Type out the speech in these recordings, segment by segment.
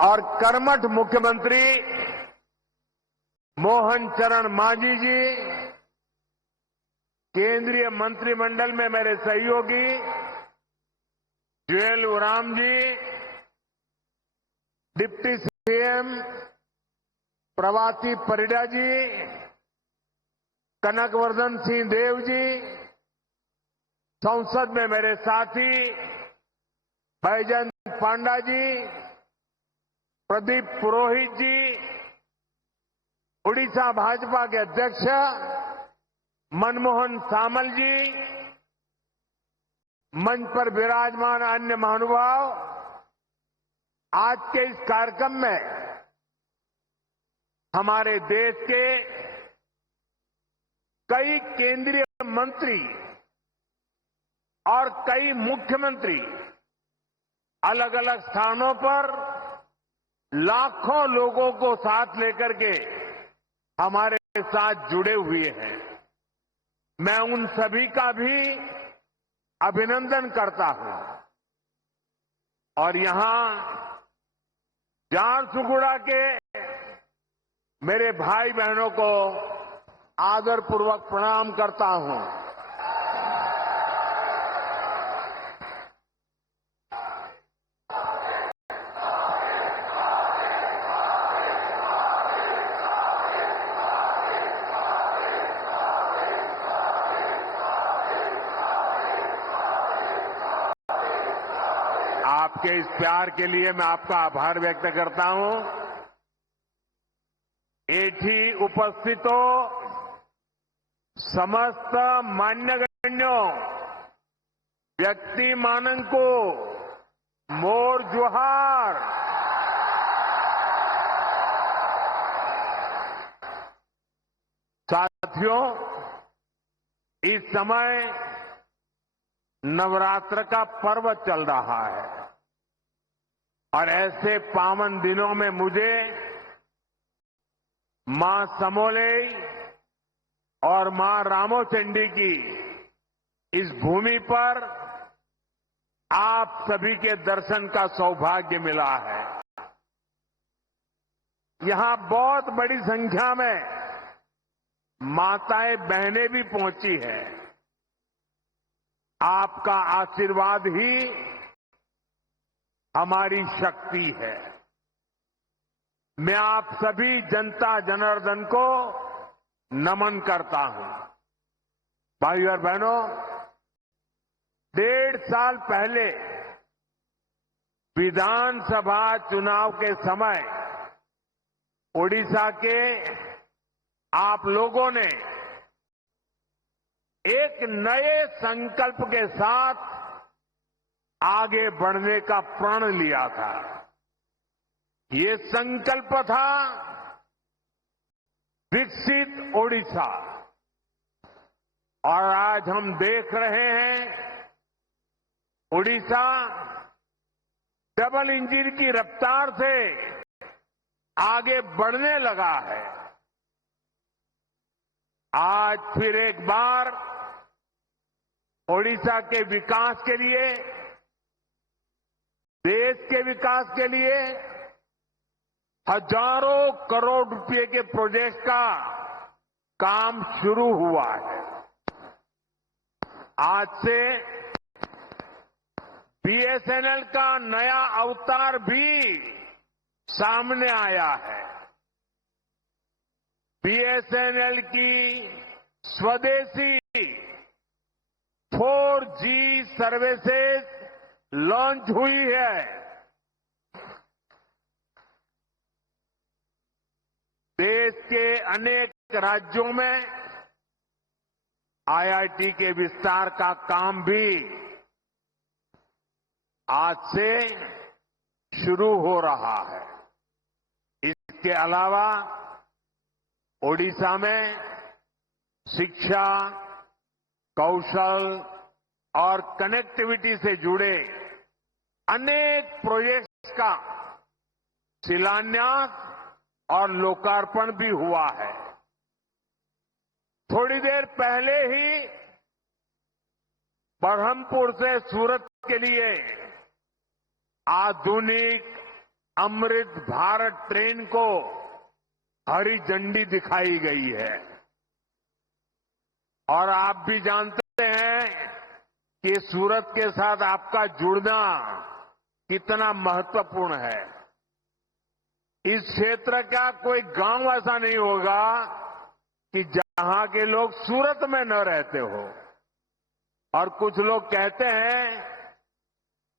और कर्मठ मुख्यमंत्री मोहन चरण मांझी जी, केंद्रीय मंत्रिमंडल में मेरे सहयोगी जुएल ओराम जी, डिप्टी सीएम प्रभाती परिडा जी, कनकवर्धन सिंह देव जी, संसद में मेरे साथी बैजयंत पांडा जी, प्रदीप पुरोहित जी, उड़ीसा भाजपा के अध्यक्ष मनमोहन सामल जी, मंच पर विराजमान अन्य महानुभाव, आज के इस कार्यक्रम में हमारे देश के कई केंद्रीय मंत्री और कई मुख्यमंत्री अलग अलग स्थानों पर लाखों लोगों को साथ लेकर के हमारे साथ जुड़े हुए हैं। मैं उन सभी का भी अभिनंदन करता हूं और यहां झारसुगुड़ा के मेरे भाई बहनों को आदरपूर्वक प्रणाम करता हूं। आपके इस प्यार के लिए मैं आपका आभार व्यक्त करता हूं। एठी उपस्थितो समस्त मान्यगण्यों व्यक्तिमानंको मोर जोहार। साथियों, इस समय नवरात्र का पर्व चल रहा है और ऐसे पावन दिनों में मुझे मां समोलेई और मां रामोचंडी की इस भूमि पर आप सभी के दर्शन का सौभाग्य मिला है। यहां बहुत बड़ी संख्या में माताएं बहनें भी पहुंची हैं। आपका आशीर्वाद ही हमारी शक्ति है। मैं आप सभी जनता जनार्दन को नमन करता हूं। भाइयों और बहनों, 1.5 साल पहले विधानसभा चुनाव के समय ओडिशा के आप लोगों ने एक नए संकल्प के साथ आगे बढ़ने का प्रण लिया था। ये संकल्प था विकसित ओडिशा, और आज हम देख रहे हैं ओडिशा डबल इंजन की रफ्तार से आगे बढ़ने लगा है। आज फिर एक बार ओडिशा के विकास के लिए, देश के विकास के लिए हजारों करोड़ रुपए के प्रोजेक्ट का काम शुरू हुआ है। आज से बीएसएनएल का नया अवतार भी सामने आया है। बीएसएनएल की स्वदेशी 4G सर्विसेज लॉन्च हुई है। देश के अनेक राज्यों में आईआईटी के विस्तार का काम भी आज से शुरू हो रहा है। इसके अलावा ओडिशा में शिक्षा, कौशल और कनेक्टिविटी से जुड़े अनेक प्रोजेक्ट्स का शिलान्यास और लोकार्पण भी हुआ है। थोड़ी देर पहले ही बरहमपुर से सूरत के लिए आधुनिक अमृत भारत ट्रेन को हरी झंडी दिखाई गई है। और आप भी जानते हैं कि सूरत के साथ आपका जुड़ना कितना महत्वपूर्ण है। इस क्षेत्र का कोई गांव ऐसा नहीं होगा कि जहां के लोग सूरत में न रहते हो। और कुछ लोग कहते हैं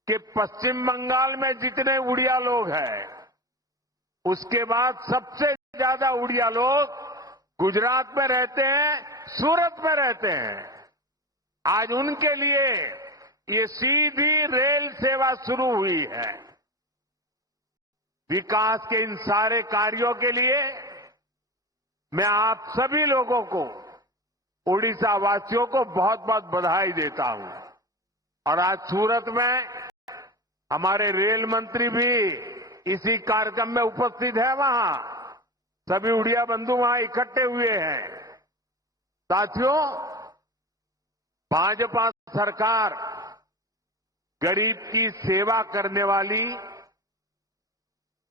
कि पश्चिम बंगाल में जितने उड़िया लोग हैं, उसके बाद सबसे ज्यादा उड़िया लोग गुजरात में रहते हैं, सूरत में रहते हैं। आज उनके लिए ये सीधी रेल सेवा शुरू हुई है। विकास के इन सारे कार्यों के लिए मैं आप सभी लोगों को, उड़ीसा वासियों को बहुत बहुत बधाई देता हूं। और आज सूरत में हमारे रेल मंत्री भी इसी कार्यक्रम में उपस्थित है। वहां सभी उड़िया बंधु वहां इकट्ठे हुए हैं। साथियों, भाजपा सरकार गरीब की सेवा करने वाली,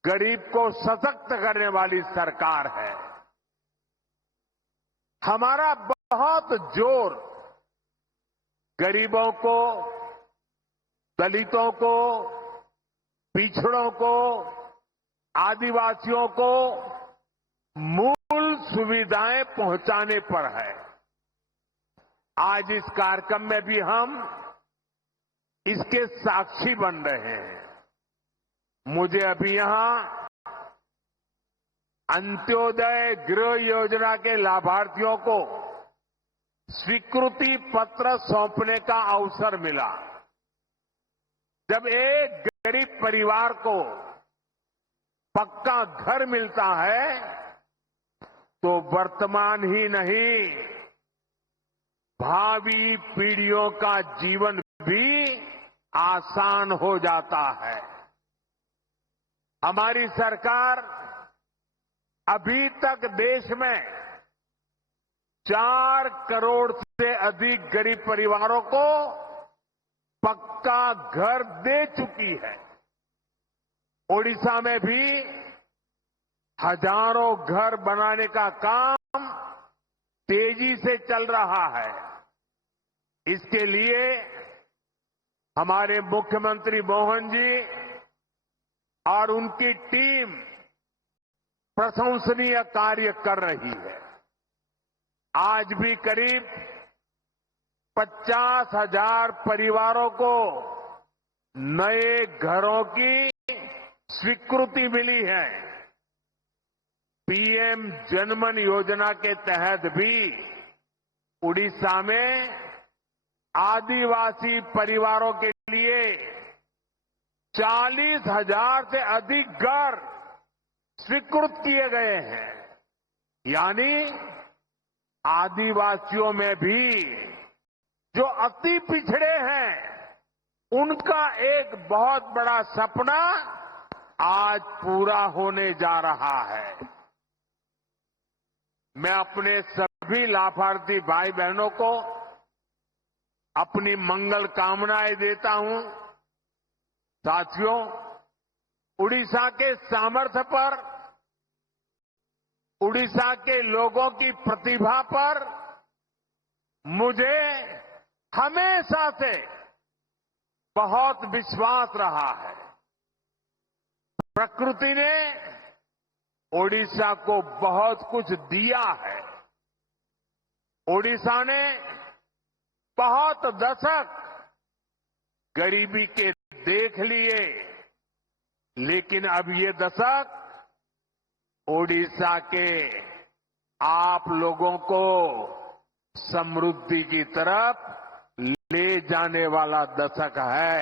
गरीब को सशक्त करने वाली सरकार है। हमारा बहुत जोर गरीबों को, दलितों को, पिछड़ों को, आदिवासियों को मूल सुविधाएं पहुंचाने पर है। आज इस कार्यक्रम में भी हम इसके साक्षी बन रहे हैं। मुझे अभी यहां अंत्योदय गृह योजना के लाभार्थियों को स्वीकृति पत्र सौंपने का अवसर मिला। जब एक गरीब परिवार को पक्का घर मिलता है तो वर्तमान ही नहीं, भावी पीढ़ियों का जीवन भी आसान हो जाता है। हमारी सरकार अभी तक देश में 4 करोड़ से अधिक गरीब परिवारों को पक्का घर दे चुकी है। ओडिशा में भी हजारों घर बनाने का काम तेजी से चल रहा है। इसके लिए हमारे मुख्यमंत्री मोहन जी और उनकी टीम प्रशंसनीय कार्य कर रही है। आज भी करीब 50,000 परिवारों को नए घरों की स्वीकृति मिली है। पीएम जनमन योजना के तहत भी उड़ीसा में आदिवासी परिवारों के लिए 40,000 से अधिक घर स्वीकृत किए गए हैं। यानी आदिवासियों में भी जो अति पिछड़े हैं, उनका एक बहुत बड़ा सपना आज पूरा होने जा रहा है। मैं अपने सभी लाभार्थी भाई बहनों को अपनी मंगल कामनाएं देता हूं। साथियों, उड़ीसा के सामर्थ्य पर, उड़ीसा के लोगों की प्रतिभा पर मुझे हमेशा से बहुत विश्वास रहा है। प्रकृति ने ओडिशा को बहुत कुछ दिया है। ओडिशा ने बहुत दशक गरीबी के देख लिए, लेकिन अब ये दशक ओडिशा के आप लोगों को समृद्धि की तरफ ले जाने वाला दशक है।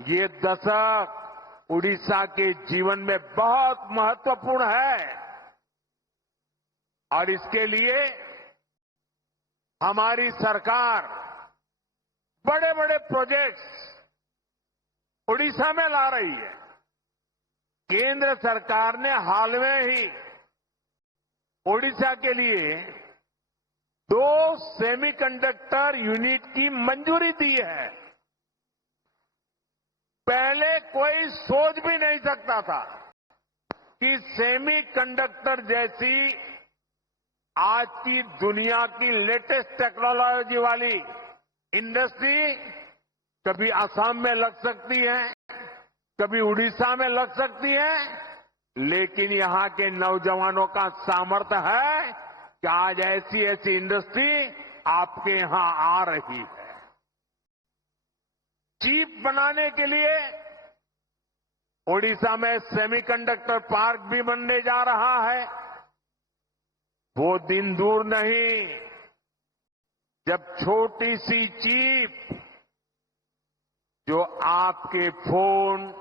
ये दशक उड़ीसा के जीवन में बहुत महत्वपूर्ण है और इसके लिए हमारी सरकार बड़े बड़े प्रोजेक्ट्स उड़ीसा में ला रही है। केंद्र सरकार ने हाल में ही ओडिशा के लिए 2 सेमीकंडक्टर यूनिट की मंजूरी दी है। पहले कोई सोच भी नहीं सकता था कि सेमीकंडक्टर जैसी आज की दुनिया की लेटेस्ट टेक्नोलॉजी वाली इंडस्ट्री कभी असम में लग सकती है, कभी उड़ीसा में लग सकती है, लेकिन यहां के नौजवानों का सामर्थ्य है कि आज ऐसी ऐसी इंडस्ट्री आपके यहां आ रही है। चिप बनाने के लिए ओडिशा में सेमीकंडक्टर पार्क भी बनने जा रहा है। वो दिन दूर नहीं जब छोटी सी चिप जो आपके फोन,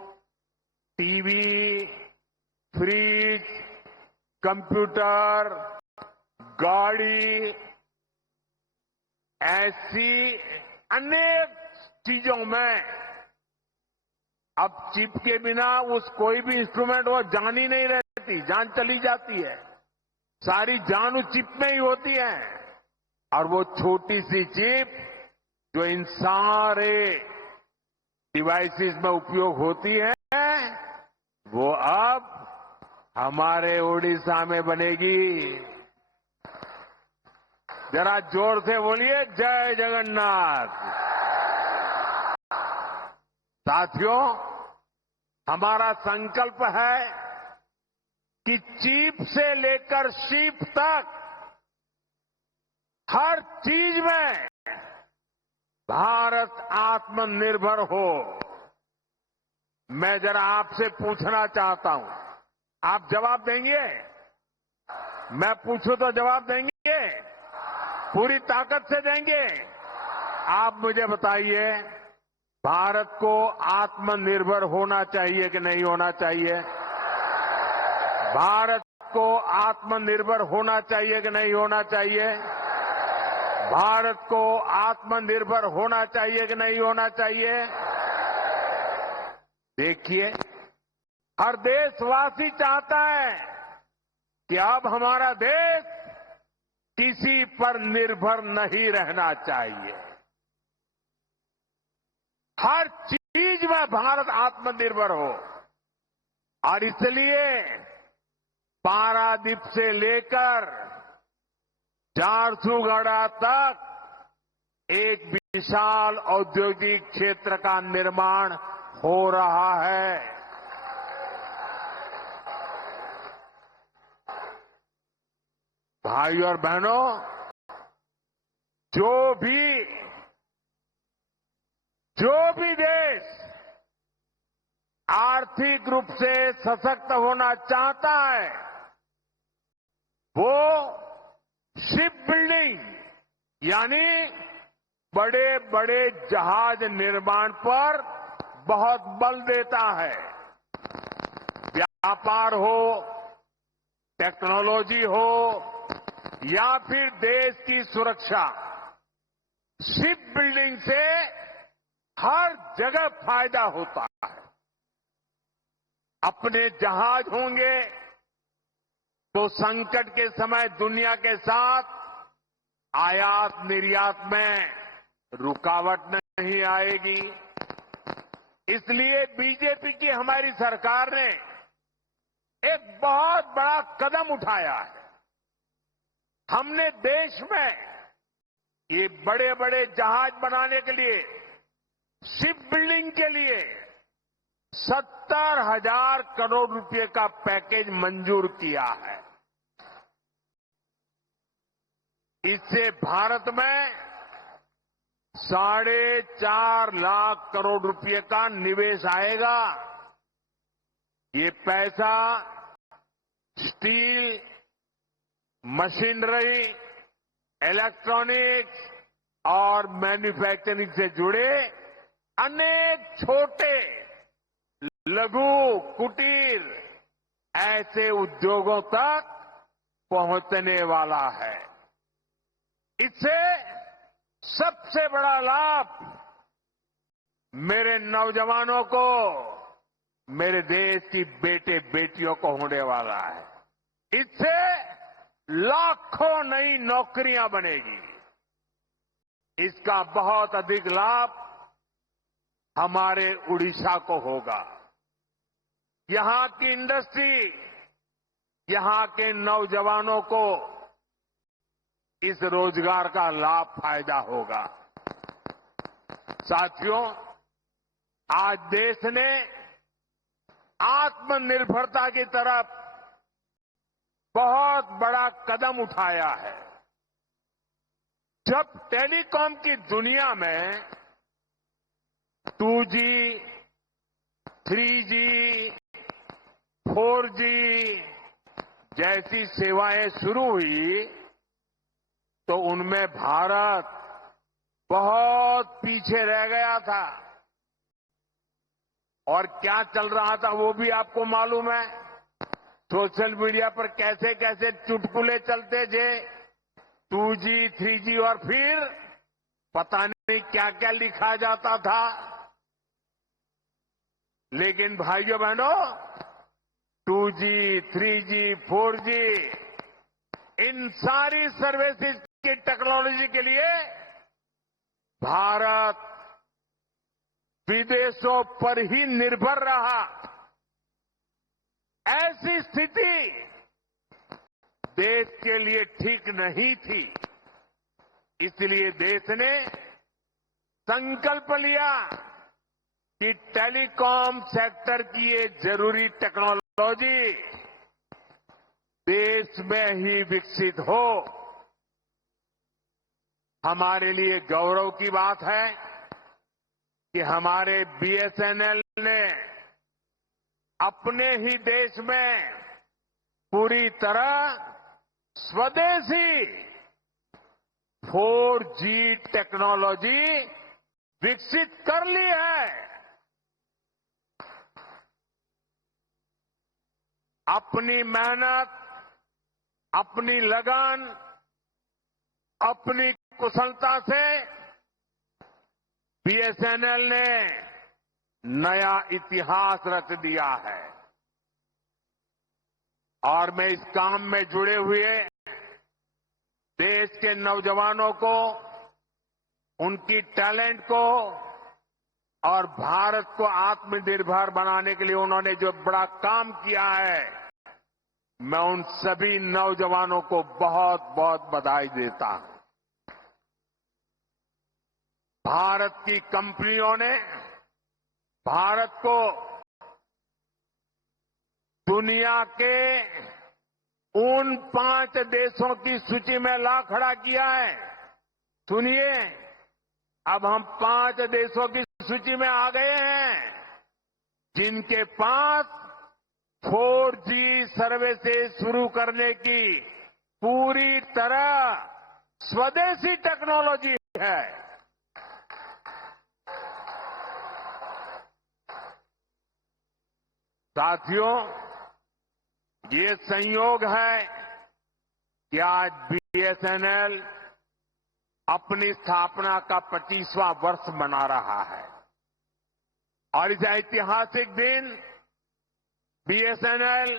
टीवी, फ्रिज, कंप्यूटर, गाड़ी, ऐसी अनेक चीजों में अब चिप के बिना उस कोई भी इंस्ट्रूमेंट वो जान ही नहीं रहती, जान चली जाती है। सारी जान उस चिप में ही होती है। और वो छोटी सी चिप जो इन सारे डिवाइसेस में उपयोग होती है, वो अब हमारे ओडिशा में बनेगी। जरा जोर से बोलिए, जय जगन्नाथ। साथियों, हमारा संकल्प है कि चिप से लेकर शिप तक हर चीज में भारत आत्मनिर्भर हो। मैं जरा आपसे पूछना चाहता हूं, आप जवाब देंगे? मैं पूछूं तो जवाब देंगे? पूरी ताकत से देंगे? आप मुझे बताइए, भारत को आत्मनिर्भर होना चाहिए कि नहीं होना चाहिए? भारत को आत्मनिर्भर होना चाहिए कि नहीं होना चाहिए? भारत को आत्मनिर्भर होना चाहिए कि नहीं होना चाहिए? देखिए, हर देशवासी चाहता है कि अब हमारा देश किसी पर निर्भर नहीं रहना चाहिए। हर चीज में भारत आत्मनिर्भर हो। और इसलिए पारादीप से लेकर झारसुगुड़ा तक एक विशाल औद्योगिक क्षेत्र का निर्माण हो रहा है। भाइयों और बहनों, जो भी देश आर्थिक रूप से सशक्त होना चाहता है, वो शिप बिल्डिंग यानी बड़े बड़े जहाज निर्माण पर बहुत बल देता है। व्यापार हो, टेक्नोलॉजी हो या फिर देश की सुरक्षा, शिप बिल्डिंग से हर जगह फायदा होता है। अपने जहाज होंगे तो संकट के समय दुनिया के साथ आयात निर्यात में रुकावट नहीं आएगी। इसलिए बीजेपी की हमारी सरकार ने एक बहुत बड़ा कदम उठाया है। हमने देश में ये बड़े बड़े जहाज बनाने के लिए, शिप बिल्डिंग के लिए 70,000 करोड़ रुपए का पैकेज मंजूर किया है। इससे भारत में 4.5 लाख करोड़ रुपए का निवेश आएगा। ये पैसा स्टील, मशीनरी, इलेक्ट्रॉनिक्स और मैन्युफैक्चरिंग से जुड़े अनेक छोटे, लघु, कुटीर ऐसे उद्योगों तक पहुंचने वाला है। इससे सबसे बड़ा लाभ मेरे नौजवानों को, मेरे देश की बेटे बेटियों को होने वाला है। इससे लाखों नई नौकरियां बनेगी। इसका बहुत अधिक लाभ हमारे उड़ीसा को होगा। यहां की इंडस्ट्री, यहां के नौजवानों को इस रोजगार का लाभ फायदा होगा। साथियों, आज देश ने आत्मनिर्भरता की तरफ बहुत बड़ा कदम उठाया है। जब टेलीकॉम की दुनिया में 2G, 3G, 4G जैसी सेवाएं शुरू हुई तो उनमें भारत बहुत पीछे रह गया था। और क्या चल रहा था वो भी आपको मालूम है। सोशल मीडिया पर कैसे कैसे चुटकुले चलते थे, 2G, 3G और फिर पता नहीं क्या क्या लिखा जाता था। लेकिन भाइयों बहनों, 2G, 3G, 4G इन सारी सर्विसेज की टेक्नोलॉजी के लिए भारत विदेशों पर ही निर्भर रहा। ऐसी स्थिति देश के लिए ठीक नहीं थी। इसलिए देश ने संकल्प लिया कि टेलीकॉम सेक्टर की ये जरूरी टेक्नोलॉजी देश में ही विकसित हो। हमारे लिए गौरव की बात है कि हमारे BSNL ने अपने ही देश में पूरी तरह स्वदेशी 4G टेक्नोलॉजी विकसित कर ली है। अपनी मेहनत, अपनी लगन, अपनी कुशलता से BSNL ने नया इतिहास रच दिया है। और मैं इस काम में जुड़े हुए देश के नौजवानों को, उनकी टैलेंट को और भारत को आत्मनिर्भर बनाने के लिए उन्होंने जो बड़ा काम किया है, मैं उन सभी नौजवानों को बहुत बहुत बधाई देता हूं। भारत की कंपनियों ने भारत को दुनिया के उन 5 देशों की सूची में ला खड़ा किया है। सुनिए, अब हम 5 देशों की सूची में आ गए हैं जिनके पास 4G सर्विसेज शुरू करने की पूरी तरह स्वदेशी टेक्नोलॉजी है। साथियों, ये संयोग है कि आज BSNL अपनी स्थापना का 25वां वर्ष मना रहा है। और इस ऐतिहासिक दिन BSNL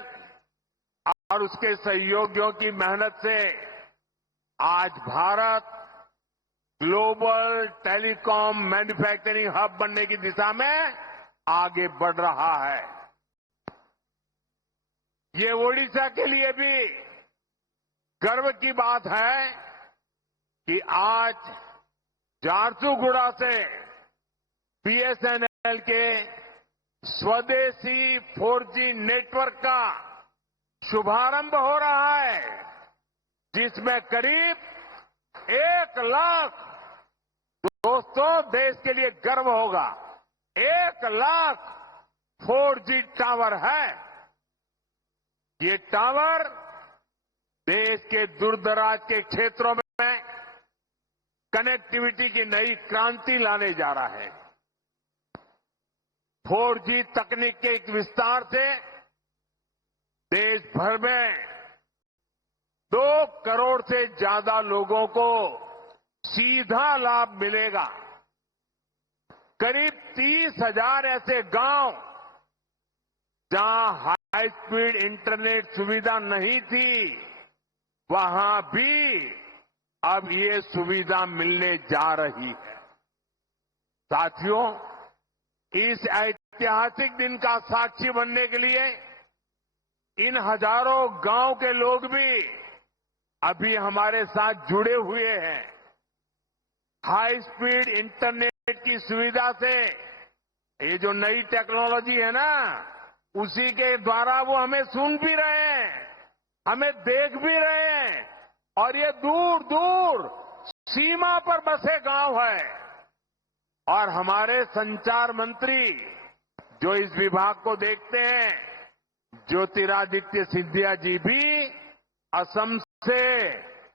और उसके सहयोगियों की मेहनत से आज Bharat global telecom manufacturing hub बनने की दिशा में आगे बढ़ रहा है। ये ओडिशा के लिए भी गर्व की बात है कि आज झारसुगुड़ा से BSNL के स्वदेशी 4G नेटवर्क का शुभारंभ हो रहा है, जिसमें करीब 1 लाख, दोस्तों देश के लिए गर्व होगा, 1 लाख 4G टावर है। ये टावर देश के दूरदराज के क्षेत्रों में कनेक्टिविटी की नई क्रांति लाने जा रहा है। 4G तकनीक के एक विस्तार से देश भर में 2 करोड़ से ज्यादा लोगों को सीधा लाभ मिलेगा। करीब 30,000 ऐसे गांव जहां हाई स्पीड इंटरनेट सुविधा नहीं थी, वहां भी अब ये सुविधा मिलने जा रही है। साथियों, इस ऐतिहासिक दिन का साक्षी बनने के लिए इन हजारों गांव के लोग भी अभी हमारे साथ जुड़े हुए हैं। हाई स्पीड इंटरनेट की सुविधा से ये जो नई टेक्नोलॉजी है ना, उसी के द्वारा वो हमें सुन भी रहे हैं, हमें देख भी रहे हैं। और ये दूर दूर सीमा पर बसे गांव है। और हमारे संचार मंत्री जो इस विभाग को देखते हैं, ज्योतिरादित्य सिंधिया जी भी असम से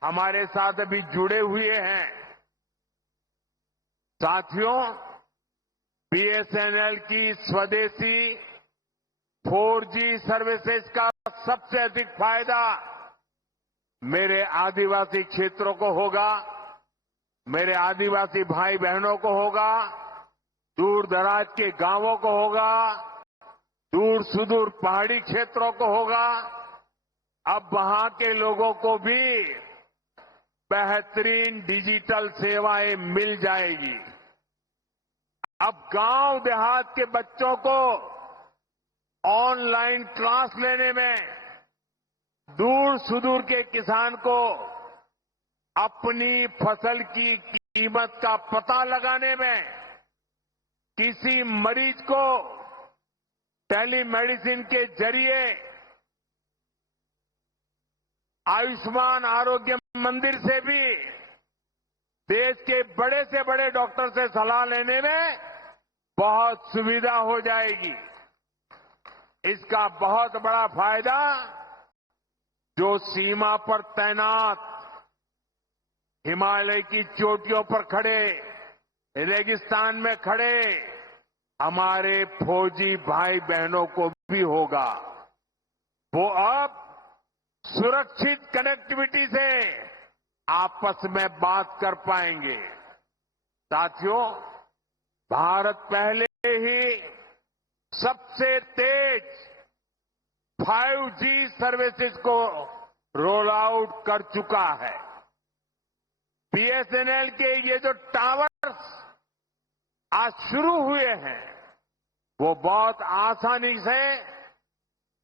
हमारे साथ अभी जुड़े हुए हैं। साथियों, बीएसएनएल की स्वदेशी 4G सर्विसेज का सबसे अधिक फायदा मेरे आदिवासी क्षेत्रों को होगा, मेरे आदिवासी भाई बहनों को होगा, दूर दराज के गांवों को होगा, दूर सुदूर पहाड़ी क्षेत्रों को होगा। अब वहां के लोगों को भी बेहतरीन डिजिटल सेवाएं मिल जाएगी। अब गांव देहात के बच्चों को ऑनलाइन क्लास लेने में, दूर सुदूर के किसान को अपनी फसल की कीमत का पता लगाने में, किसी मरीज को टेलीमेडिसिन के जरिए आयुष्मान आरोग्य मंदिर से भी देश के बड़े से बड़े डॉक्टर से सलाह लेने में बहुत सुविधा हो जाएगी। इसका बहुत बड़ा फायदा जो सीमा पर तैनात, हिमालय की चोटियों पर खड़े, रेगिस्तान में खड़े हमारे फौजी भाई बहनों को भी होगा। वो अब सुरक्षित कनेक्टिविटी से आपस में बात कर पाएंगे। साथियों, भारत पहले ही सबसे तेज 5G सर्विसेज को रोल आउट कर चुका है। बीएसएनएल के ये जो टावर्स आज शुरू हुए हैं, वो बहुत आसानी से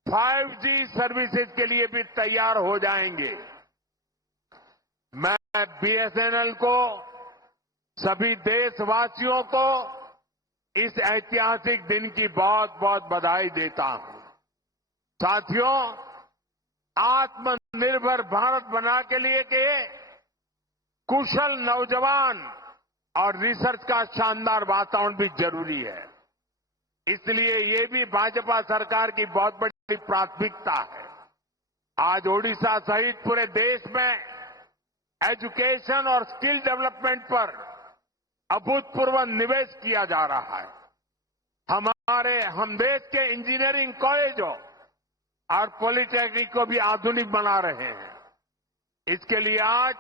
5G सर्विसेज के लिए भी तैयार हो जाएंगे। मैं बीएसएनएल को, सभी देशवासियों को इस ऐतिहासिक दिन की बहुत बहुत बधाई देता हूं। साथियों, आत्मनिर्भर भारत बना के लिए के कुशल नौजवान और रिसर्च का शानदार वातावरण भी जरूरी है। इसलिए ये भी भाजपा सरकार की बहुत बड़ी प्राथमिकता है। आज ओडिशा सहित पूरे देश में एजुकेशन और स्किल डेवलपमेंट पर अभूतपूर्व निवेश किया जा रहा है। हम देश के इंजीनियरिंग कॉलेजों और पॉलिटेक्निक को भी आधुनिक बना रहे हैं। इसके लिए आज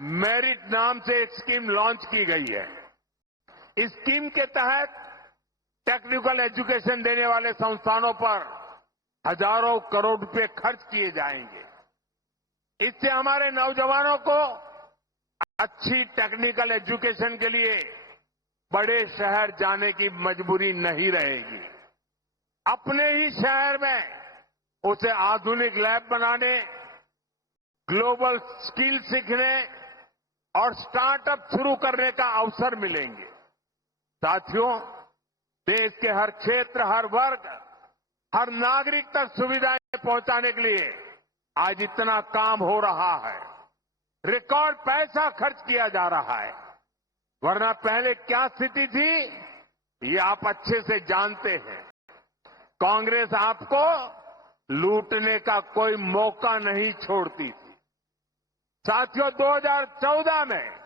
मेरिट नाम से एक स्कीम लॉन्च की गई है। इस स्कीम के तहत टेक्निकल एजुकेशन देने वाले संस्थानों पर हजारों करोड़ रुपए खर्च किए जाएंगे। इससे हमारे नौजवानों को अच्छी टेक्निकल एजुकेशन के लिए बड़े शहर जाने की मजबूरी नहीं रहेगी। अपने ही शहर में उसे आधुनिक लैब बनाने, ग्लोबल स्किल सीखने और स्टार्टअप शुरू करने का अवसर मिलेंगे। साथियों, देश के हर क्षेत्र, हर वर्ग, हर नागरिक तक सुविधाएं पहुंचाने के लिए आज इतना काम हो रहा है। रिकॉर्ड पैसा खर्च किया जा रहा है। वरना पहले क्या स्थिति थी, ये आप अच्छे से जानते हैं। कांग्रेस आपको लूटने का कोई मौका नहीं छोड़ती थी। साथियों, 2014 में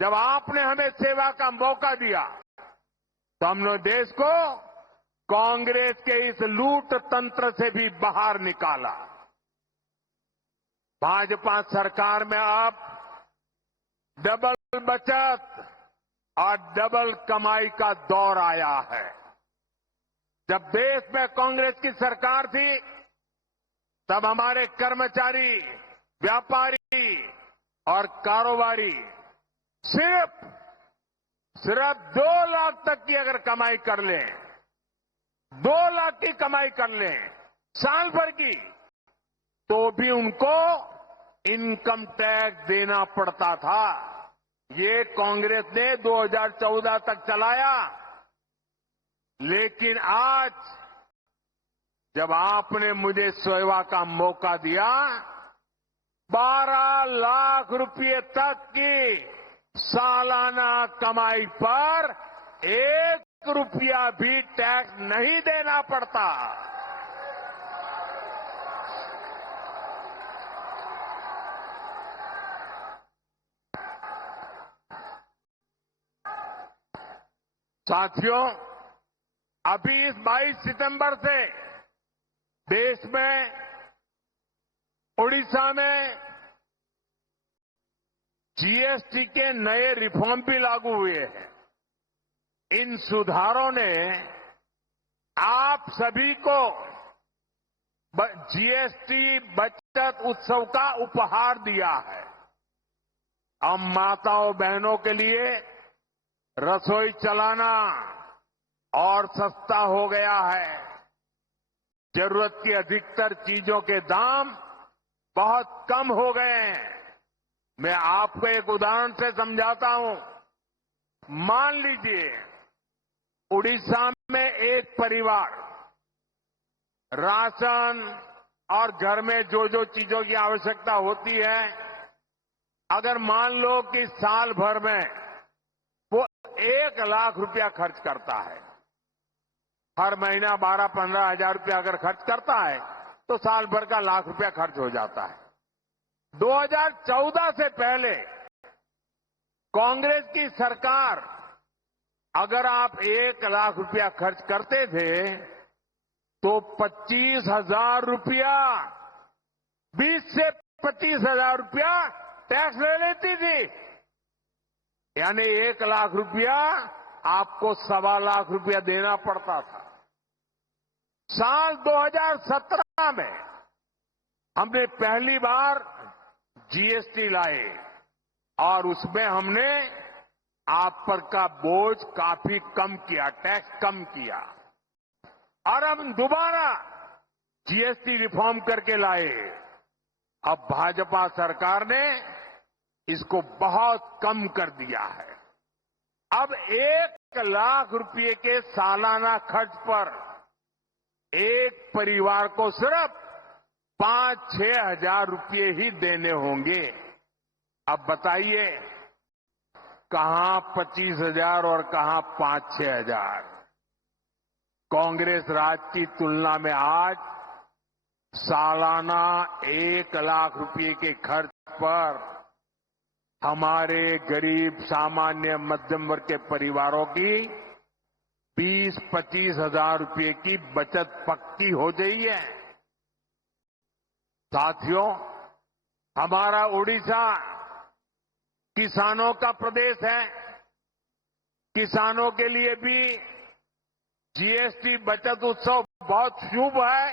जब आपने हमें सेवा का मौका दिया, तो हमने देश को कांग्रेस के इस लूट तंत्र से भी बाहर निकाला। भाजपा सरकार में अब डबल बचत और डबल कमाई का दौर आया है। जब देश में कांग्रेस की सरकार थी, तब हमारे कर्मचारी, व्यापारी और कारोबारी सिर्फ सिर्फ 2 लाख तक की अगर कमाई कर लें, 2 लाख की कमाई कर लें साल भर की, तो भी उनको इनकम टैक्स देना पड़ता था। ये कांग्रेस ने 2014 तक चलाया। लेकिन आज जब आपने मुझे सेवा का मौका दिया, 12 लाख रुपए तक की सालाना कमाई पर 1 रुपया भी टैक्स नहीं देना पड़ता। साथियों, अभी इस 22 सितंबर से देश में, उड़ीसा में जीएसटी के नए रिफॉर्म भी लागू हुए हैं। इन सुधारों ने आप सभी को जीएसटी बचत उत्सव का उपहार दिया है। अब माताओं बहनों के लिए रसोई चलाना और सस्ता हो गया है। जरूरत की अधिकतर चीजों के दाम बहुत कम हो गए हैं। मैं आपको एक उदाहरण से समझाता हूं। मान लीजिए उड़ीसा में एक परिवार राशन और घर में जो जो चीजों की आवश्यकता होती है, अगर मान लो कि साल भर में वो 1 लाख रुपया खर्च करता है, हर महीना 12-15 हजार रुपया अगर खर्च करता है तो साल भर का 1 लाख रुपया खर्च हो जाता है। 2014 से पहले कांग्रेस की सरकार, अगर आप 1 लाख रुपया खर्च करते थे तो 25,000 रुपया, 20 से 25,000 रुपया टैक्स ले लेती थी। यानी 1 लाख रुपया आपको 1.25 लाख रुपया देना पड़ता था। साल 2017 में हमने पहली बार जीएसटी लाए और उसमें हमने आप पर का बोझ काफी कम किया, टैक्स कम किया। और हम दोबारा जीएसटी रिफॉर्म करके लाए। अब भाजपा सरकार ने इसको बहुत कम कर दिया है। अब 1 लाख रुपए के सालाना खर्च पर एक परिवार को सिर्फ 5-6 हजार रुपये ही देने होंगे। अब बताइए कहां 25,000 और कहां 5-6 हजार। कांग्रेस राज की तुलना में आज सालाना 1 लाख रुपए के खर्च पर हमारे गरीब सामान्य मध्यम वर्ग के परिवारों की 20-25 हजार रुपए की बचत पक्की हो गई है। साथियों, हमारा उड़ीसा किसानों का प्रदेश है। किसानों के लिए भी जीएसटी बचत उत्सव बहुत शुभ है।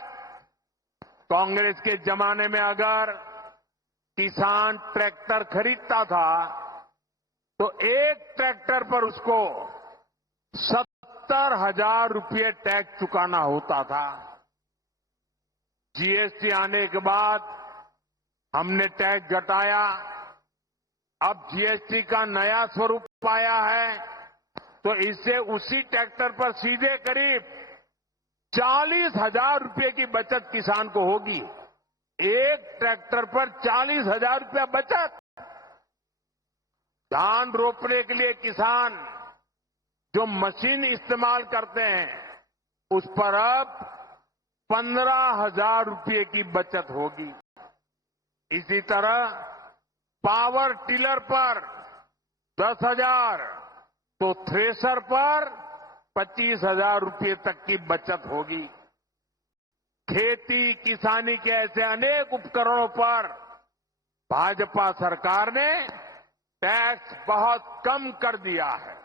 कांग्रेस के जमाने में अगर किसान ट्रैक्टर खरीदता था तो एक ट्रैक्टर पर उसको 70,000 रुपये टैक्स चुकाना होता था। जीएसटी आने के बाद हमने टैक्स घटाया। अब जीएसटी का नया स्वरूप पाया है तो इससे उसी ट्रैक्टर पर सीधे करीब 40,000 रुपये की बचत किसान को होगी। एक ट्रैक्टर पर 40,000 रुपया बचत। धान रोपने के लिए किसान जो मशीन इस्तेमाल करते हैं उस पर अब 15,000 रुपये की बचत होगी। इसी तरह पावर टिलर पर 10,000 तो थ्रेसर पर 25,000 रुपये तक की बचत होगी। खेती किसानी के ऐसे अनेक उपकरणों पर भाजपा सरकार ने टैक्स बहुत कम कर दिया है।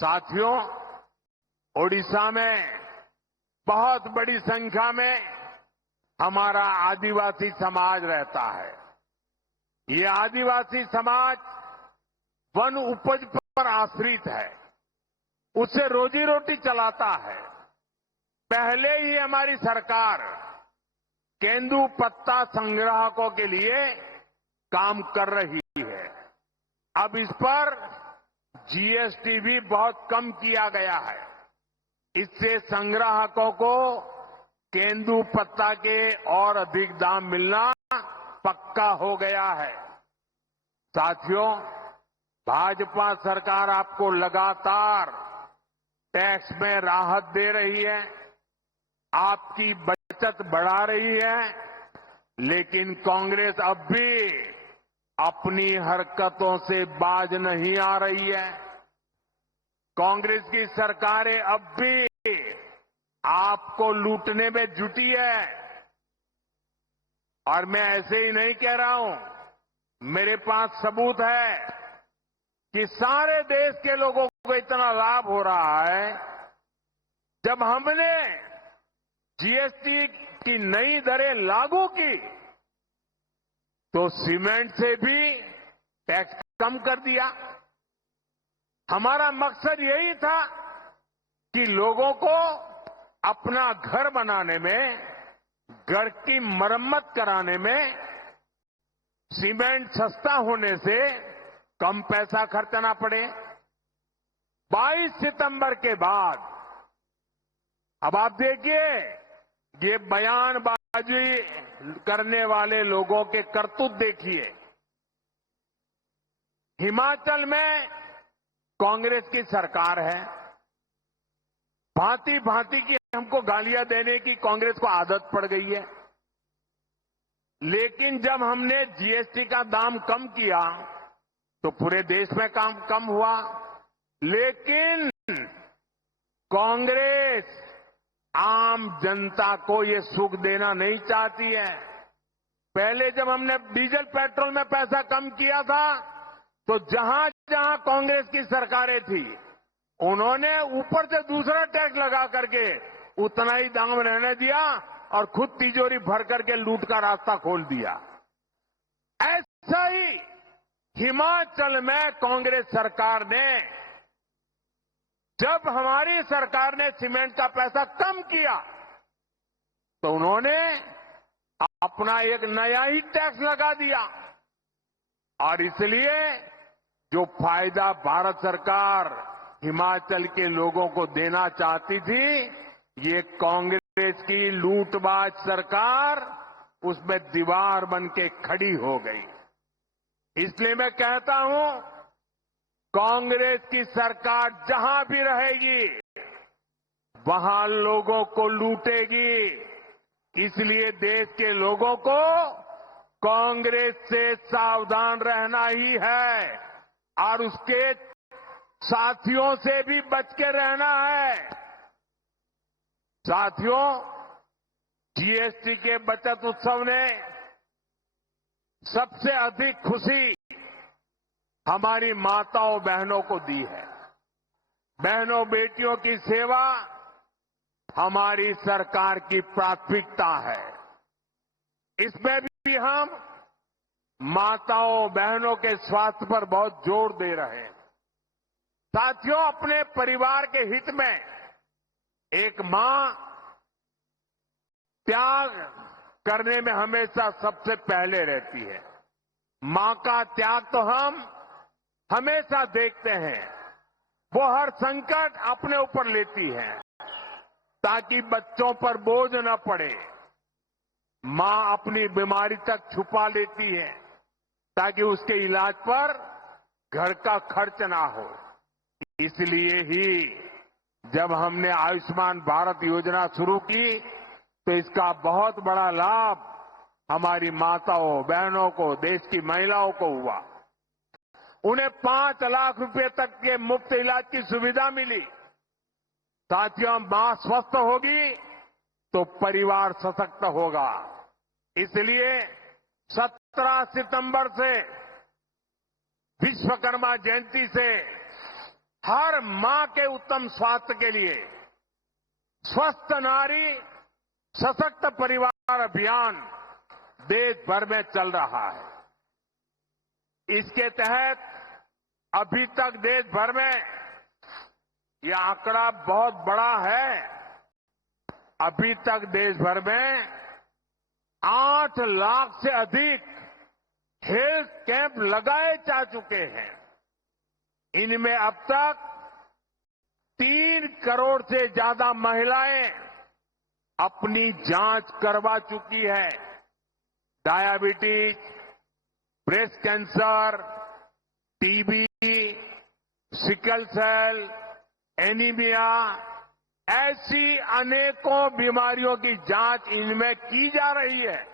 साथियों, ओडिशा में बहुत बड़ी संख्या में हमारा आदिवासी समाज रहता है। ये आदिवासी समाज वन उपज पर पर आश्रित है, उससे रोजी रोटी चलाता है। पहले ही हमारी सरकार केंदू पत्ता संग्राहकों के लिए काम कर रही है। अब इस पर जीएसटी भी बहुत कम किया गया है। इससे संग्राहकों को केंदू पत्ता के और अधिक दाम मिलना पक्का हो गया है। साथियों, भाजपा सरकार आपको लगातार टैक्स में राहत दे रही है, आपकी बचत बढ़ा रही है, लेकिन कांग्रेस अब भी अपनी हरकतों से बाज नहीं आ रही है। कांग्रेस की सरकारें अब भी आपको लूटने में जुटी है। और मैं ऐसे ही नहीं कह रहा हूं, मेरे पास सबूत है कि सारे देश के लोगों को इतना लाभ हो रहा है। जब हमने जीएसटी की नई दरें लागू की तो सीमेंट से भी टैक्स कम कर दिया। हमारा मकसद यही था कि लोगों को अपना घर बनाने में, घर की मरम्मत कराने में सीमेंट सस्ता होने से कम पैसा खर्चना पड़े। 22 सितंबर के बाद अब आप देखिए, ये बयानबाजी करने वाले लोगों के करतूत देखिए। हिमाचल में कांग्रेस की सरकार है, भांति भांति की हमको गालियां देने की कांग्रेस को आदत पड़ गई है। लेकिन जब हमने जीएसटी का दाम कम किया तो पूरे देश में काम कम हुआ। लेकिन कांग्रेस आम जनता को ये सुख देना नहीं चाहती है। पहले जब हमने डीजल पेट्रोल में पैसा कम किया था तो जहां जहां कांग्रेस की सरकारें थी, उन्होंने ऊपर से दूसरा टैक्स लगा करके उतना ही दाम रहने दिया और खुद तिजोरी भर करके लूट का रास्ता खोल दिया। ऐसा ही हिमाचल में कांग्रेस सरकार ने, जब हमारी सरकार ने सीमेंट का पैसा कम किया तो उन्होंने अपना एक नया ही टैक्स लगा दिया। और इसलिए जो फायदा भारत सरकार हिमाचल के लोगों को देना चाहती थी, ये कांग्रेस की लूटबाज सरकार उसमें दीवार बन के खड़ी हो गई। इसलिए मैं कहता हूं, कांग्रेस की सरकार जहां भी रहेगी वहां लोगों को लूटेगी। इसलिए देश के लोगों को कांग्रेस से सावधान रहना ही है और उसके साथियों से भी बच के रहना है। साथियों, जीएसटी के बचत उत्सव ने सबसे अधिक खुशी हमारी माताओं बहनों को दी है। बहनों बेटियों की सेवा हमारी सरकार की प्राथमिकता है। इसमें भी हम माताओं बहनों के स्वास्थ्य पर बहुत जोर दे रहे हैं। साथियों, अपने परिवार के हित में एक मां त्याग करने में हमेशा सबसे पहले रहती है। मां का त्याग तो हम हमेशा देखते हैं। वो हर संकट अपने ऊपर लेती है ताकि बच्चों पर बोझ न पड़े। मां अपनी बीमारी तक छुपा लेती है ताकि उसके इलाज पर घर का खर्च ना हो। इसलिए ही जब हमने आयुष्मान भारत योजना शुरू की तो इसका बहुत बड़ा लाभ हमारी माताओं बहनों को, देश की महिलाओं को हुआ। उन्हें 5 लाख रुपए तक के मुफ्त इलाज की सुविधा मिली। साथियों, मां स्वस्थ होगी तो परिवार सशक्त होगा। इसलिए 17 सितंबर से विश्वकर्मा जयंती से हर मां के उत्तम स्वास्थ्य के लिए स्वस्थ नारी सशक्त परिवार अभियान देश भर में चल रहा है। इसके तहत अभी तक देश भर में यह आंकड़ा बहुत बड़ा है। अभी तक देश भर में 8 लाख से अधिक हेल्थ कैंप लगाए जा चुके हैं। इनमें अब तक 3 करोड़ से ज्यादा महिलाएं अपनी जांच करवा चुकी है। Diabetes, breast cancer, TB, sickle cell, anaemia, ऐसी अनेकों बीमारियों की जांच इनमें की जा रही है।